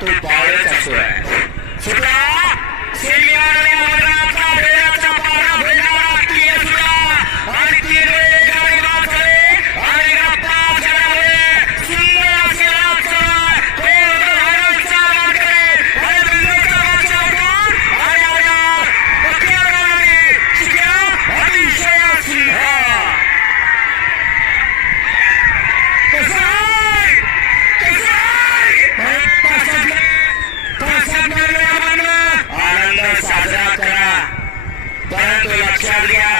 तो पावळ्याचा सूर आहे. सुटला सेमीवाल्या मैदानाचा वेळाचा पारा भेटणारा तीन सुटला आणि तीन वेळे गाडी वाचले आणि गप्पा चढवले. सुंदर असे राजकारण कोण हरवचा मार्गरे आणि बिंदूचा वाचा उठून आणि आल्या पक्यावराने शिक्या अतिशय सिंह आनंद साजरा करा, परंतु लक्षात घ्या